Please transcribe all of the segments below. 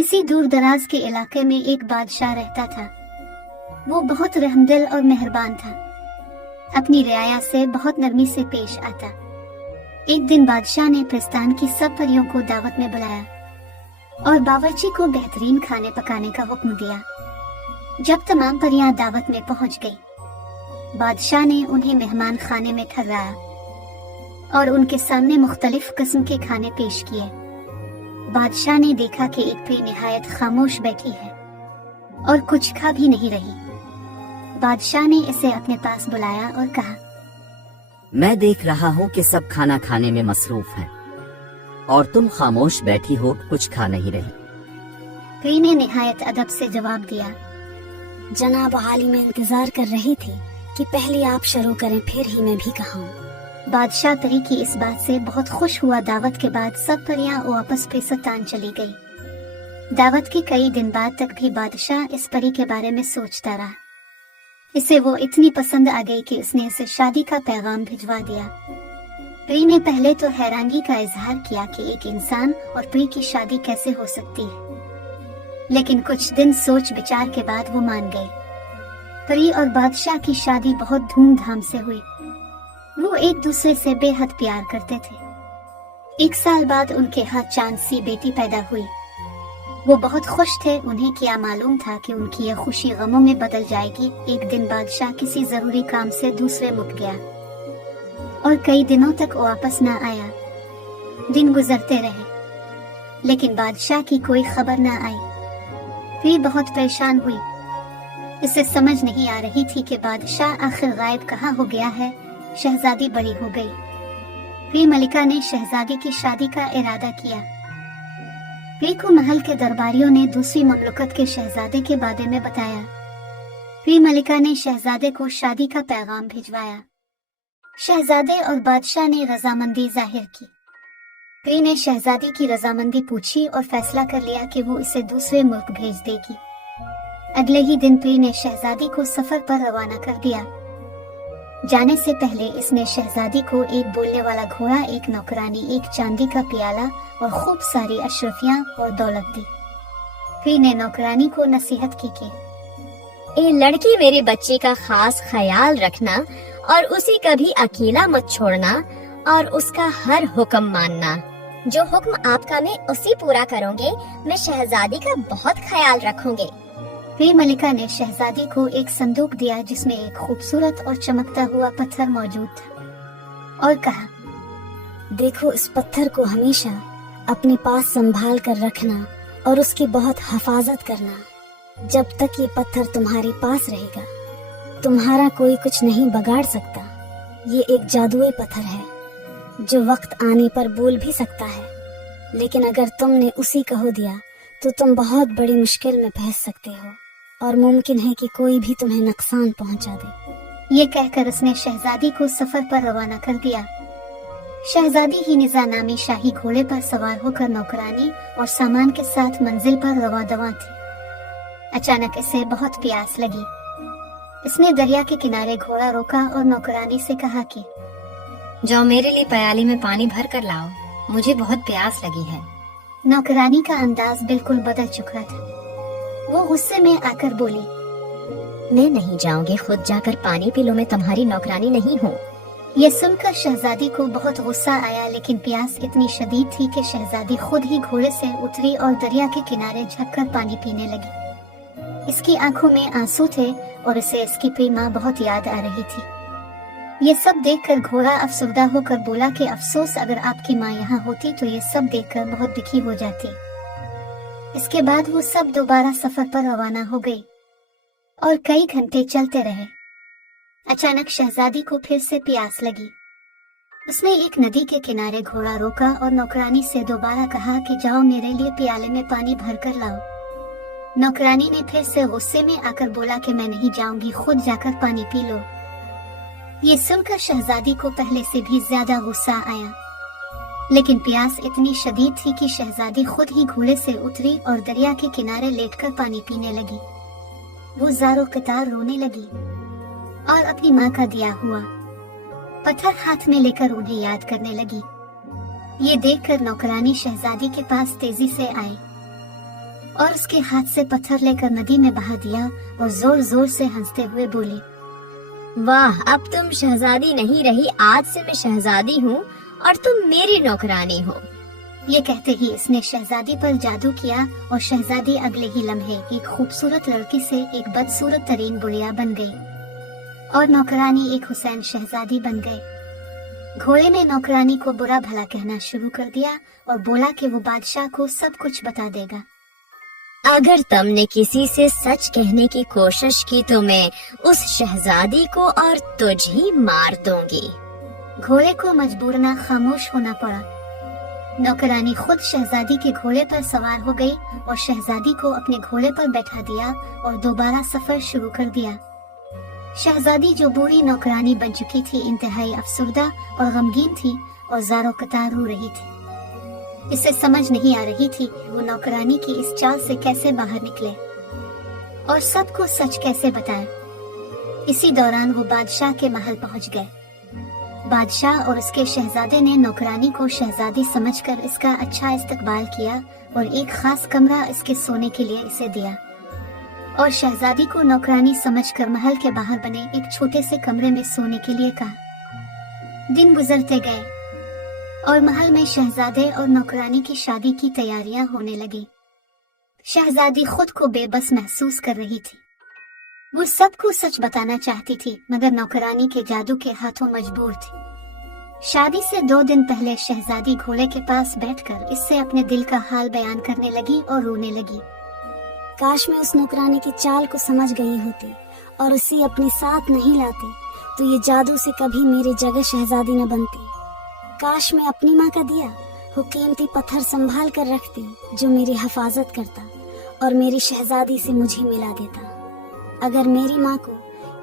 किसी दूर दराज के इलाके में एक बादशाह रहता था। वो बहुत रहमदिल और मेहरबान था। अपनी रियाया से बहुत नरमी से पेश आता। एक दिन बादशाह ने प्रस्थान की सब परियों को दावत में बुलाया और बावर्ची को बेहतरीन खाने पकाने का हुक्म दिया। जब तमाम परियां दावत में पहुंच गई, बादशाह ने उन्हें मेहमान खाने में ठहराया और उनके सामने मुख्तलिफ किस्म के खाने पेश किए। बादशाह ने देखा कि एक परी निहायत खामोश बैठी है और कुछ खा भी नहीं रही। बादशाह ने इसे अपने पास बुलाया और कहा, मैं देख रहा हूँ कि सब खाना खाने में मसरूफ हैं और तुम खामोश बैठी हो, कुछ खा नहीं रही। परी ने निहायत अदब से जवाब दिया, जनाब आली, मैं इंतजार कर रही थी कि पहले आप शुरू करें, फिर ही मैं भी कहूँ। बादशाह परी की इस बात से बहुत खुश हुआ। दावत के बाद सब परियां वापस पेशतान चली गई। दावत के कई दिन बाद तक भी बादशाह इस परी के बारे में सोचता रहा। इसे वो इतनी पसंद आ गई कि उसने इसे शादी का पैगाम भिजवा दिया। परी ने पहले तो हैरानी का इजहार किया कि एक इंसान और परी की शादी कैसे हो सकती है, लेकिन कुछ दिन सोच विचार के बाद वो मान गए। परी और बादशाह की शादी बहुत धूमधाम से हुई। वो एक दूसरे से बेहद प्यार करते थे। 1 साल बाद उनके हाथ चांद सी बेटी पैदा हुई। वो बहुत खुश थे। उन्हें क्या मालूम था कि उनकी यह खुशी गमों में बदल जाएगी। एक दिन बादशाह किसी जरूरी काम से दूसरे मुल्क गया और कई दिनों तक वापस न आया। दिन गुजरते रहे, लेकिन बादशाह की कोई खबर न आई। फिर बहुत परेशान हुई। इसे समझ नहीं आ रही थी कि बादशाह आखिर गायब कहाँ हो गया है। शहजादी बड़ी हो गई। फिर मलिका ने शहजादी की शादी का इरादा किया। फिर को महल के दरबारियों ने दूसरी ममलकत के शहजादे के बारे में बताया। फिर मलिका ने शहजादे को शादी का पैगाम भिजवाया। शहजादे और बादशाह ने रजामंदी जाहिर की। फिर ने शहजादी की रजामंदी पूछी और फैसला कर लिया कि वो इसे दूसरे मुल्क भेज देगी। अगले ही दिन पीर ने शहजादी को सफर पर रवाना कर दिया। जाने से पहले इसने शहजादी को एक बोलने वाला घोड़ा, एक नौकरानी, एक चांदी का प्याला और खूब सारी अशरफियां और दौलत दी। फिर ने नौकरानी को नसीहत की कि ए लड़की, मेरी बच्ची का खास ख्याल रखना और उसे कभी अकेला मत छोड़ना और उसका हर हुक्म मानना। जो हुक्म आपका मैं उसी पूरा करूँगे। मैं शहजादी का बहुत ख्याल रखूंगी। फिर मलिका ने शहजादी को एक संदूक दिया जिसमें एक खूबसूरत और चमकता हुआ पत्थर मौजूद था और कहा, देखो, इस पत्थर को हमेशा अपने पास संभाल कर रखना और उसकी बहुत हिफाजत करना। जब तक ये पत्थर तुम्हारे पास रहेगा, तुम्हारा कोई कुछ नहीं बिगाड़ सकता। ये एक जादुई पत्थर है जो वक्त आने पर बोल भी सकता है, लेकिन अगर तुमने उसी को खो दिया तो तुम बहुत बड़ी मुश्किल में फंस सकते हो और मुमकिन है कि कोई भी तुम्हें नुकसान पहुंचा दे। ये कहकर उसने शहजादी को सफर पर रवाना कर दिया। शहजादी ही निजा नामी शाही घोड़े पर सवार होकर नौकरानी और सामान के साथ मंजिल पर रवा दवा थी। अचानक इसे बहुत प्यास लगी। इसने दरिया के किनारे घोड़ा रोका और नौकरानी से कहा कि जाओ, मेरे लिए प्याली में पानी भर कर लाओ, मुझे बहुत प्यास लगी है। नौकरानी का अंदाज बिल्कुल बदल चुका था। वो गुस्से में आकर बोली, मैं नहीं जाऊंगी, खुद जाकर पानी पी लो, मैं तुम्हारी नौकरानी नहीं हूँ। ये सुनकर शहजादी को बहुत गुस्सा आया, लेकिन प्यास इतनी शदीद थी कि शहजादी खुद ही घोड़े से उतरी और दरिया के किनारे झुककर पानी पीने लगी। इसकी आंखों में आंसू थे और इसे इसकी प्रेमा बहुत याद आ रही थी। ये सब देखकर घोड़ा अफसरदा होकर बोला कि अफसोस, अगर आपकी माँ यहाँ होती तो ये सब देखकर बहुत दुखी हो जाती। इसके बाद वो सब दोबारा सफर पर रवाना हो गई और कई घंटे चलते रहे। अचानक शहजादी को फिर से प्यास लगी। उसने एक नदी के किनारे घोड़ा रोका और नौकरानी से दोबारा कहा कि जाओ, मेरे लिए प्याले में पानी भर कर लाओ। नौकरानी ने फिर से गुस्से में आकर बोला कि मैं नहीं जाऊंगी, खुद जाकर पानी पी लो। ये सुनकर शहजादी को पहले से भी ज्यादा गुस्सा आया, लेकिन प्यास इतनी शदीद थी कि शहजादी खुद ही घोड़े से उतरी और दरिया के किनारे लेटकर पानी पीने लगी। वो ज़ारो कतार रोने लगी और अपनी माँ का दिया हुआ पत्थर हाथ में लेकर उन्हें याद करने लगी। ये देखकर नौकरानी शहजादी के पास तेजी से आई और उसके हाथ से पत्थर लेकर नदी में बहा दिया और जोर जोर से हंसते हुए बोली, वाह, अब तुम शहजादी नहीं रही, आज से मैं शहजादी हूँ और तुम मेरी नौकरानी हो। ये कहते ही इसने शहजादी पर जादू किया और शहजादी अगले ही लम्हे एक खूबसूरत लड़की से एक बदसूरत तरीन बुढ़िया बन गई और नौकरानी एक हुसैन शहजादी बन गई। घोड़े ने नौकरानी को बुरा भला कहना शुरू कर दिया और बोला कि वो बादशाह को सब कुछ बता देगा। अगर तुमने किसी से सच कहने की कोशिश की तो मैं उस शहजादी को और तुझ ही मार दूंगी। घोड़े को मजबूरना खामोश होना पड़ा। नौकरानी खुद शहजादी के घोड़े पर सवार हो गई और शहजादी को अपने घोड़े पर बैठा दिया और दोबारा सफर शुरू कर दिया। शहजादी जो बूढ़ी नौकरानी बन चुकी थी इंतहाई अफसुर्दा और गमगीन थी और ज़ारो कतार रो रही थी। इसे समझ नहीं आ रही थी वो नौकरानी की इस चाल से कैसे बाहर निकले और सबको सच कैसे बताए। इसी दौरान वो बादशाह के महल पहुंच गए। बादशाह और उसके शहजादे ने नौकरानी को शहजादी समझकर इसका अच्छा इस्तकबाल किया और एक खास कमरा इसके सोने के लिए इसे दिया और शहजादी को नौकरानी समझकर महल के बाहर बने एक छोटे से कमरे में सोने के लिए कहा। दिन गुजरते गए और महल में शहजादे और नौकरानी की शादी की तैयारियां होने लगी। शहजादी खुद को बेबस महसूस कर रही थी। वो सबको सच बताना चाहती थी मगर नौकरानी के जादू के हाथों मजबूर थी। शादी से 2 दिन पहले शहजादी घोड़े के पास बैठकर इससे अपने दिल का हाल बयान करने लगी और रोने लगी। काश मैं उस नौकरानी की चाल को समझ गई होती और उसे अपने साथ नहीं लाती तो ये जादू से कभी मेरी जगह शहजादी न बनती। काश मैं अपनी माँ का दिया वो कीमती पत्थर संभाल कर रखती जो मेरी हिफाजत करता और मेरी शहजादी से मुझे मिला देता। अगर मेरी माँ को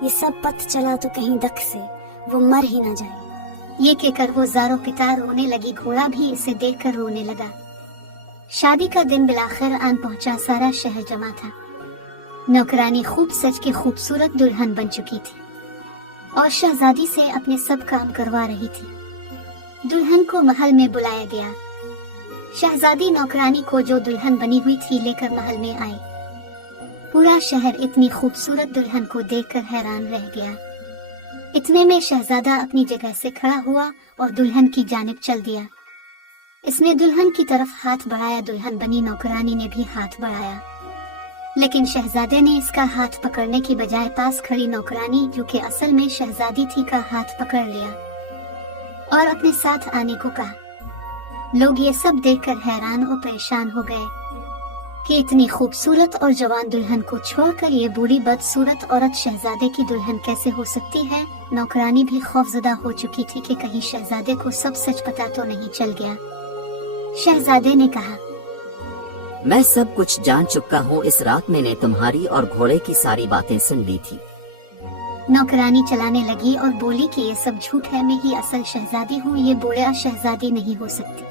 ये सब पथ चला तो कहीं दख से वो मर ही न जाए। ये कहकर वो ज़ारो पितार रोने लगी। घोड़ा भी इसे देखकर रोने लगा। शादी का दिन बिलाखिर आन पहुंचा। सारा शहर जमा था। नौकरानी खूब सज के खूबसूरत दुल्हन बन चुकी थी और शहजादी से अपने सब काम करवा रही थी। दुल्हन को महल में बुलाया गया। शहजादी नौकरानी को जो दुल्हन बनी हुई थी लेकर महल में आई। पूरा शहर इतनी खूबसूरत दुल्हन को देखकर हैरान रह गया। इतने में शहजादा अपनी जगह से खड़ा हुआ और दुल्हन की जानिब चल दिया। इसने दुल्हन की तरफ हाथ बढ़ाया। दुल्हन बनी नौकरानी ने भी हाथ बढ़ाया, लेकिन शहजादे ने इसका हाथ पकड़ने की बजाय पास खड़ी नौकरानी जो कि असल में शहजादी थी का हाथ पकड़ लिया और अपने साथ आने को कहा। लोग ये सब देखकर हैरान और परेशान हो गए कि इतनी खूबसूरत और जवान दुल्हन को छोड़कर ये बूढ़ी बदसूरत औरत शहजादे की दुल्हन कैसे हो सकती है। नौकरानी भी खौफजदा हो चुकी थी कि कहीं शहजादे को सब सच पता तो नहीं चल गया। शहजादे ने कहा, मैं सब कुछ जान चुका हूँ। इस रात मैंने तुम्हारी और घोड़े की सारी बातें सुन ली थी। नौकरानी चलाने लगी और बोली कि ये सब झूठ है। मैं ही असल शहजादी हूँ। ये बुढ़िया शहजादी नहीं हो सकती।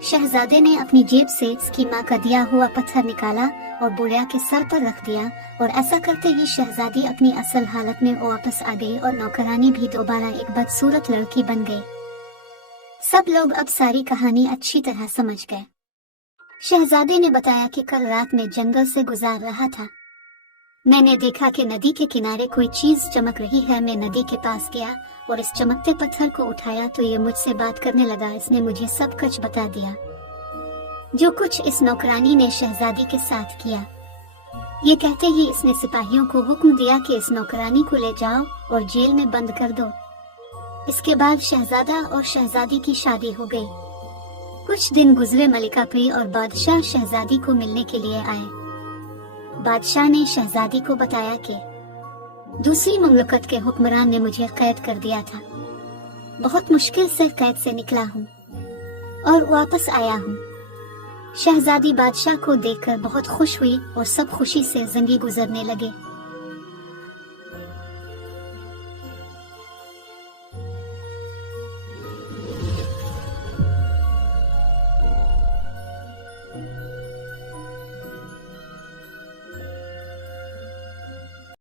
शहजादे ने अपनी जेब से इसकी माँ का दिया हुआ पत्थर निकाला और बुढ़िया के सर पर रख दिया और ऐसा करते ही शहजादी अपनी असल हालत में वापस आ गई और नौकरानी भी दोबारा एक बदसूरत लड़की बन गई। सब लोग अब सारी कहानी अच्छी तरह समझ गए। शहजादे ने बताया कि कल रात में जंगल से गुजार रहा था। मैंने देखा कि नदी के किनारे कोई चीज चमक रही है। मैं नदी के पास गया और इस चमकते पत्थर को उठाया तो ये मुझसे बात करने लगा। इसने मुझे सब कुछ बता दिया जो कुछ इस नौकरानी ने शहजादी के साथ किया। ये कहते ही इसने सिपाहियों को हुक्म दिया कि इस नौकरानी को ले जाओ और जेल में बंद कर दो। इसके बाद शहजादा और शहजादी की शादी हो गई। कुछ दिन गुजरे। मलिका परी और बादशाह शहजादी को मिलने के लिए आए। बादशाह ने शहजादी को बताया कि दूसरी मुमलकत के हुक्मरान ने मुझे कैद कर दिया था। बहुत मुश्किल से कैद से निकला हूँ और वापस आया हूँ। शहजादी बादशाह को देखकर बहुत खुश हुई और सब खुशी से जिंदगी गुजरने लगे।